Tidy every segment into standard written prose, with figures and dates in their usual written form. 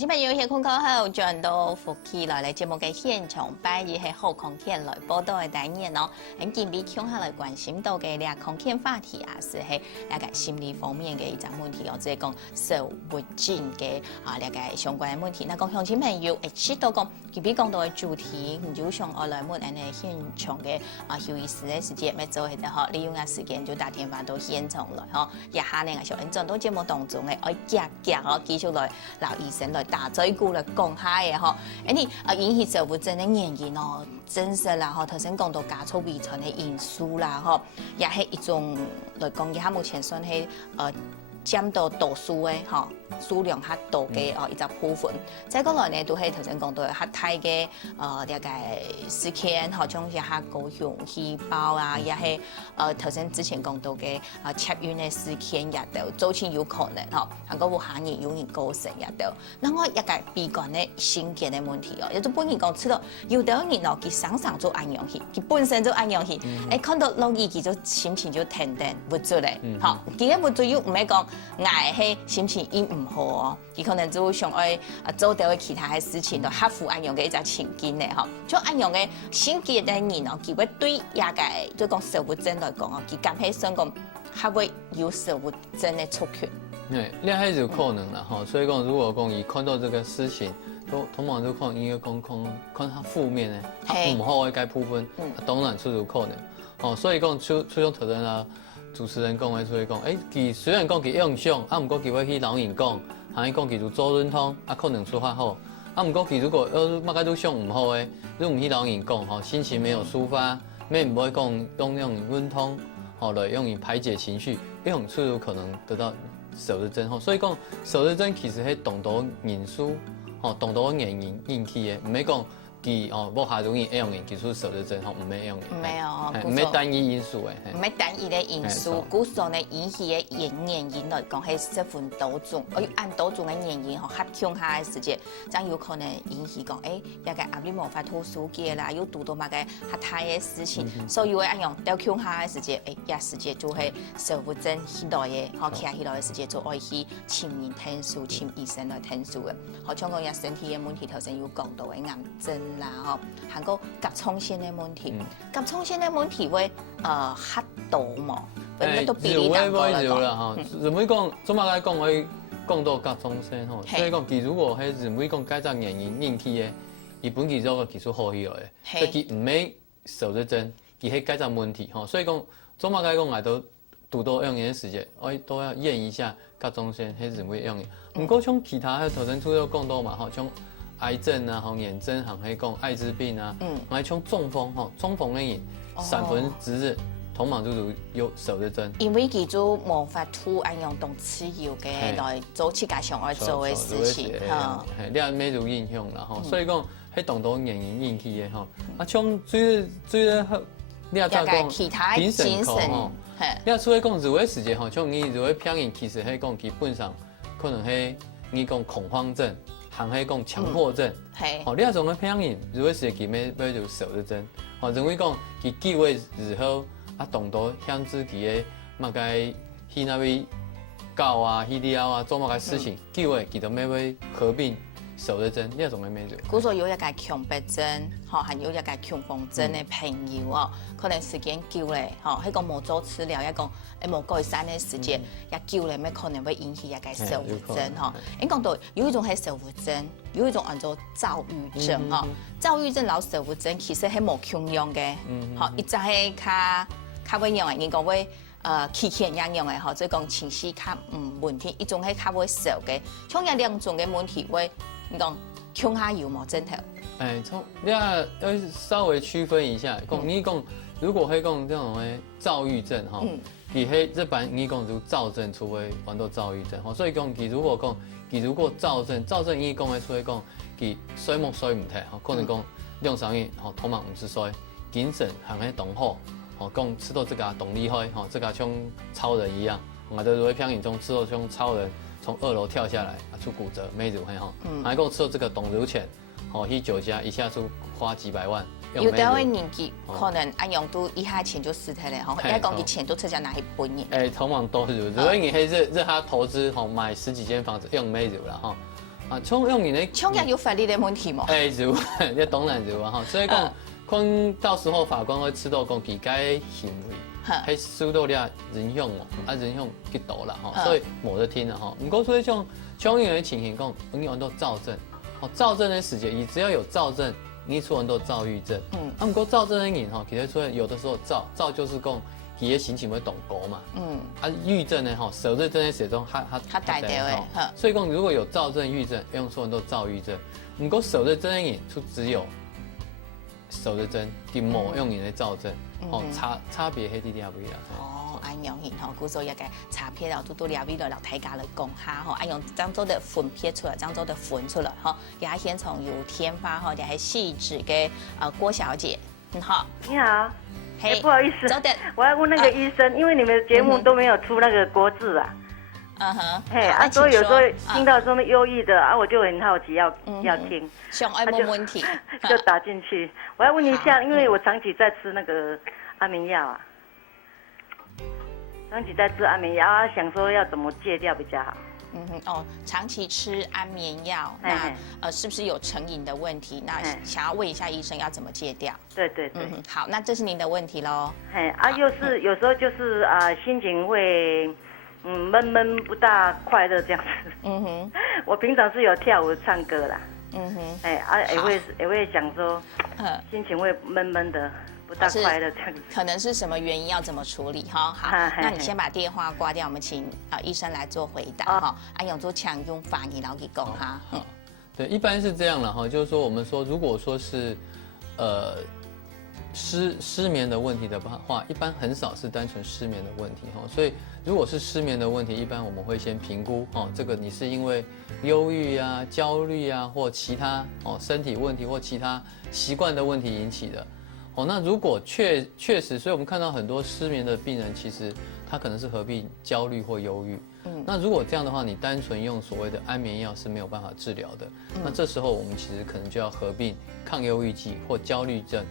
今日有些空口好，轉到福氣來節目嘅現場擺，而係好空間來報道嘅單元咯。咁今日向下來關心到嘅呢個空間話題啊，是係呢個心理方面嘅一個問題哦，即係講社會症嘅呢個相關嘅問題。那講鄉親朋友會知道講，特別講到嘅主題，唔就像我來問人哋現場嘅休息室嘅時間，咪做係得嗬，利用下時間就打電話到現場來嗬，一下呢個小人轉到節目當中嘅，我夾嗬繼續來老醫生來打嘴鼓來講下嘅嗬，引起社會症嘅原因哦，真實啦嗬，頭先講到家族遺傳嘅因素啦嗬，也係一種來講，而家目前算係佔到多數嘅嗬，數量較多嘅一個部分。再過來呢，都係頭先講到較大嘅呢個事件，好像一下高雄氣爆啊，也係頭先之前講到嘅切運嘅事件也都早前有可能嗬，韓國武漢人有人過世也都。那我一個悲觀嘅心結嘅問題哦，有啲本人講出到有啲人哦，佢常常做安陽氣，佢本身就安陽氣，看到老二佢就心情就停定不住咧，好，佢一不住又唔係講。捱係心情已唔好哦，佢可能就想愛做到其他嘅事情，就克服安樣嘅一隻情境咧，嗬。就安樣嘅心結嘅人哦，佢會對也個即係講社會症來講哦，佢感覺上講係會有社會症嘅觸覺。對，呢係有可能啦，哈。所以講，如果講伊看到這個事情，通常都可能應該看他負面咧，他唔好嘅該部分，當然出有可能。哦，所以講出種特徵啦。主持人講嘅，所以講，佢雖然講佢影響，唔過佢會去老人講，還是講佢做做潤通，可能說法好，唔過佢如果乜嘢都想唔好嘅，你唔去老人講，吼，心情沒有抒發，咩唔會講用潤通，吼來用於排解情緒，呢種就有可能得到受熱症，吼，所以講受熱症其實係眾多因素，吼，眾多原因引起嘅，唔係講。佢冇下容易一樣嘅技術受熱症，吼唔係一樣嘅，沒有，唔係單一因素嘅，唔係單一嘅因素，故所呢引起嘅原因來講係十分多種，我要按多種嘅原因吼合向下嘅時間，將有可能引起講一個壓力無法吐疏解啦，又遇到乜嘅較大嘅事情，所以我按樣掉向下嘅時間，一時間就係社會症起來嘅，吼起來嘅時間就愛去請人聽數，請醫生來聽數嘅，好像講一身體嘅問題，頭先有講到嘅癌症。啦吼，韓國甲狀腺嘅問題，甲狀腺嘅問題會較多嘛，因都比例大過來講。啦嚇，人會講，總嘛來講會講到甲狀腺吼，所以講佢如果係人會講解責原因引起嘅，伊本佢做個技術好起來嘅，所以佢唔係受熱症，佢係解責問題吼，所以講總嘛來講嚟到讀到用嘅時間，我都要驗一下甲狀腺係人會用嘅。唔過像其他嘅頭先都有講到嘛，吼像。癌症啊，吼眼症，還係講艾滋病啊，還像中風吼，中風嘅人3分之一通常都有受熱症。因為佢就無法突按用動次要嘅來做自家想要做嘅事情，嚇。你係咩有影響啦？吼，所以講係眾多原因引起嘅吼。啊，像最你也再講其他精神吼，你也除咗講如嘅時間吼，像你如嘅病人其實係講基本上可能係你講恐慌症。行係講強迫症，哦，呢一種嘅病人，如果是佢咩就受熱症，哦，認為講佢機會日後啊，動到限制佢嘅乜嘅去那位搞啊、去了啊，做乜嘅事情，機會佢就咩會合併受熱症，呢一種嘅咩就。故所有一個強迫症，吼，還有一個強風症嘅朋友哦，可能時間久咧，吼，迄個無做治療，一個無改善嘅時間，也久咧，咩可能會引起一個受熱症，吼。應講到有一種係受熱症，有一種叫做躁鬱症，吼。躁鬱症老受熱症其實係無共樣嘅，吼，一隻係較會樣嘅，應講會氣氣樣樣嘅，吼，即係講情緒較問題，一種係較會受嘅，像有兩種嘅問題會。你講胸下有冇枕頭？從你要稍微區分一下，講你講如果係講這種嘅躁鬱症哈，佢係這版你講就躁症，除非玩到躁鬱症，所以講佢如果躁症你講嘅，所以講佢睡夢睡唔停，可能講兩三日，通常唔是睡，精神還係動好，講吃到這個動厲害，這個像超人一樣，我哋會片影中吃到像超人。從2樓跳下來出骨折，沒如嘿吼，還講吃到這個董如潛，去酒家一下就花幾百萬。有啲位年紀可能按用都一下錢就死體咧，吼，一講佢錢都出咗拿去本嘅。通常都是，如果你係讓他投資買10幾間房子用沒如啦，吼，啊，冲用你的冲也有法律的问题吗？有，这当然有啊哈，所以讲，可能到时候法官会知道讲，其该行为，还受到了人向哦，人向去度啦哈，所以冇得听了哈。不过所以像像有的情形讲，很多人都躁症，躁症的时间，你只要有躁症，你出很多躁郁症，不过躁症的人哈，其实出来有的时候躁就是讲。伊的心情会动高嘛，郁症呢，受热症的时钟，他带掉诶，所以讲如果有躁症、郁症，用说很多躁郁症，不过受热症的人就只有受热症，跟某用人的躁症，差别喺啲啲不一样。安樣然後故所一個查片然後都了解了大家來講下吼，用漳州的粉撇出來，漳州的粉出來吼，也先從有天發吼，也係細緻嘅郭小姐，你好，你好。嘿，不好意思，我要问那个医生，因为你们的节目都没有出那个国字啊。嘿，所以有时候听到说忧郁的我就很好奇要听。想爱问问题，就打进去。我要问一下，因为我长期在吃那个安眠药啊，想说要怎么戒掉比较好。长期吃安眠药，那是不是有成瘾的问题？那想要问一下医生要怎么戒掉？对，好，那这是您的问题喽。又是有时候就是心情会闷不大快乐这样子。我平常是有跳舞唱歌啦。也会想说，心情会闷的。不大快乐这样子，可能是什么原因？要怎么处理？哈，好，那你先把电话挂掉，我们请医生来做回答哈。用做强用法，你老给讲哈。对，一般是这样了哈，就是说我们说，如果说是失眠的问题的话，一般很少是单纯失眠的问题哈。所以如果是失眠的问题，一般我们会先评估这个你是因为忧郁啊、焦虑啊，或其他身体问题或其他习惯的问题引起的。那如果确实，所以我们看到很多失眠的病人，其实他可能是合并焦虑或忧郁。那如果这样的话，你单纯用所谓的安眠药是没有办法治疗的。那这时候我们其实可能就要合并抗忧郁剂或焦虑症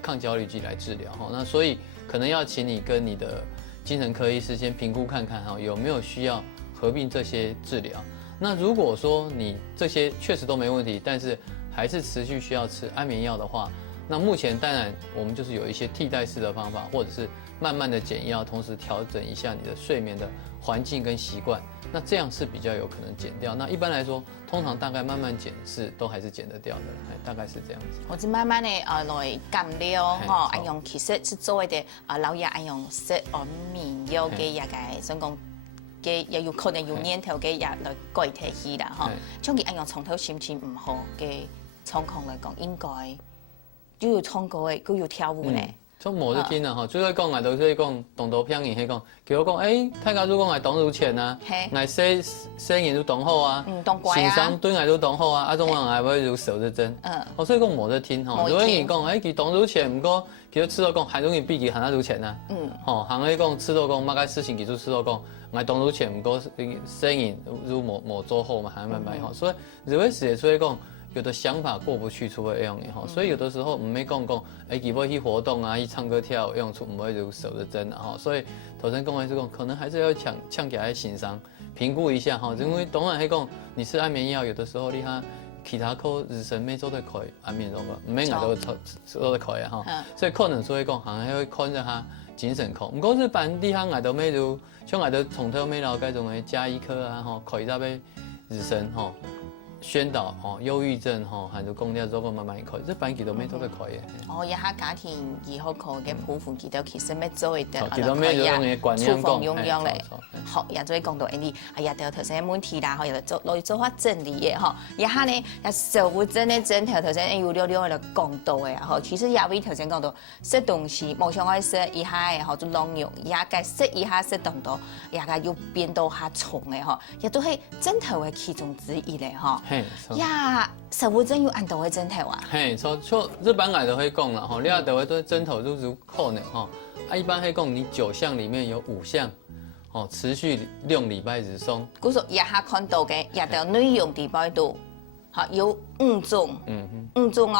抗焦虑剂来治疗。那所以可能要请你跟你的精神科医师先评估看看有没有需要合并这些治疗。那如果说你这些确实都没问题，但是还是持续需要吃安眠药的话，那目前当然我们就是有一些替代式的方法，或者是慢慢的减药，同时调整一下你的睡眠的环境跟习惯，那这样是比较有可能减掉。那一般来说，通常大概慢慢减都还是减得掉的，大概是这样子。或者慢慢的来减料用其实是做一啲老嘢用食安眠藥嘅一個想講嘅也有可能有念頭嘅藥來改提起啦像佢用從頭心情唔好嘅狀況嚟講，應該。都要唱歌嘅，都要跳舞呢。從冇得聽啊！主要講係到所以講動到偏言係講，叫我講大家如果係當如前啊，係聲言都當好啊，欣賞對藝都當好啊，種人係會如受得真。所以講冇得聽如果你講佢當如前，唔過佢吃到講很容易比佢行得如前啊。行喺講吃到講乜嘅事情，佢就吃到講係當如前，唔過聲言如冇做好嘛，還慢慢所以如果是所以講。有的想法过不去，除非用所以有的时候唔没讲，佢要去活动啊，去唱歌跳舞，用出唔会就守得真所以头先讲的是讲，可能还是要抢起来欣赏，评估一下因为当然係讲，你吃安眠药，有的时候你看其他科日神没做得可以，安眠药唔免挨到做得可以所以可能所以讲，行係會看着他精神科，唔過是辦啲行挨到咩就，像挨到從頭尾了解種嘅加醫科啊可以再俾日神宣導憂鬱症還有講了做個慢慢可以，這班期都咩都得可以。一下家庭醫學科嘅部分，佢都其實咩做得其實咩用嘅觀念講咧，好，也做講到啲，對頭先嘅問題啦，又來做下整理嘅一下呢，受不真嘅整條頭先有嚟講到嘅其實也為頭先講到食東西，冇想愛食一下嘅就浪用，也該食一下食動到，也該要變到下重嘅也都係整條嘅其中之一咧呀，受不真有按到嘅針頭啊？錯，日本人都會講啦，你要到嘅都針頭如可能一般會講你9項裡面有5項持續6禮拜以上。故說一下看到嘅，也到內容禮拜度，有5種，5種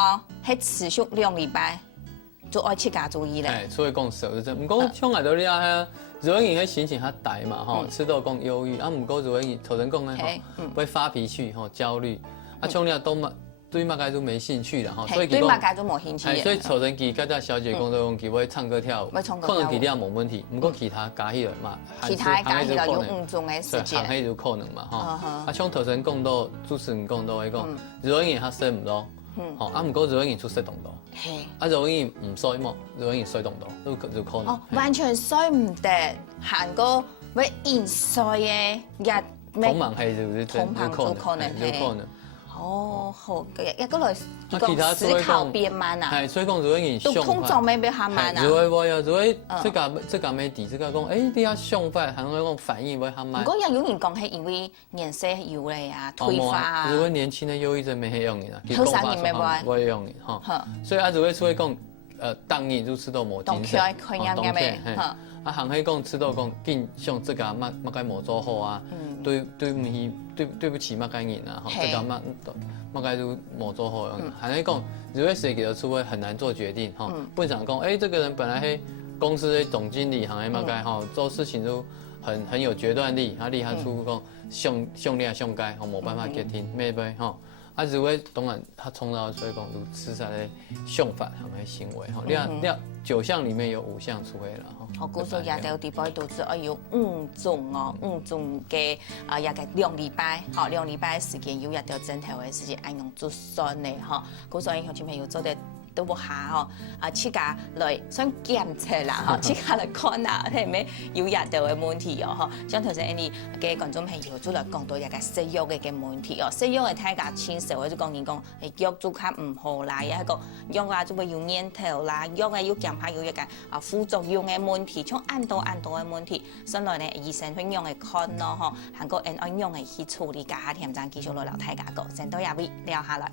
係持續2禮拜，就爱切加注意咧。哎，所以讲瘦是真，不过像来到你啊，如果你迄心情较大嘛，吼，吃到讲忧郁，啊，不过如果你头人讲咧，吼，会发脾气，吼，焦虑，啊，像你啊都对马该都没兴趣了，吼，所以对马该都冇兴趣。所以抽人机，甲只小姐讲到讲，佢会唱歌跳舞，可能佢啲也冇问题，不过其他加起来嘛，其他加起来有严重的事情，行迄就可能嘛，吼，啊，像头人讲到，主持人讲到迄个，如果你较瘦唔多。哦，啊，唔过如果你出色动作，啊，如果你唔衰么，如果你衰动作，就可能。哦，完全衰唔得，韩国要硬衰嘅，也同盲係就同盲就可能，有可能。哦，好，一個來其他思考變慢啊，係，所以講如果你都通常沒比較慢啊。如果我有，如果這個沒底，這個講，誒，你要上快，還會講反應會較慢。不過有人講係因為年歲有咧啊，退化啊。如果年輕的憂鬱症沒係用嘅啦，後生人沒會，不會用嘅哈。所以啊，如果所以講，當你就吃到冇精神，當氣，啊，行起講吃到講，見像這個乜該冇做好啊，對不起乜該人啊，這個乜該都冇做好，行起講，如果誰給得出會很難做決定，哈，不想講，哎，這個人本來係公司的總經理，行起乜該哈，做事情都很有決斷力，他厲害出講上力上該，冇辦法決定，咩唄哈。啊，如果當然他從到所以講都吃晒的想法和行為哈，你9項裡面有5項出嚟啦哈。我估數也到地步導致我有5種哦，5種嘅也嘅2禮拜，好2禮拜時間有也到整體嘅時間按用做算嘅哈，估數影響小朋友做得都不下吼，自家來想檢測啦，吼，自家來看下係咪有也到嘅問題哦，吼，像頭先你嘅觀眾朋友都來講到一個食慾嘅問題哦，食慾嘅睇下淺時候就講人講係藥做較唔好啦，有一個藥啊就會有黏頭啦，藥啊要減下有一個副作用嘅問題，從按多嘅問題，所以呢醫生會用嚟看咯，吼，韓國人按用嚟去處理家下添，咱繼續來聊睇下個，先到下位聊下來。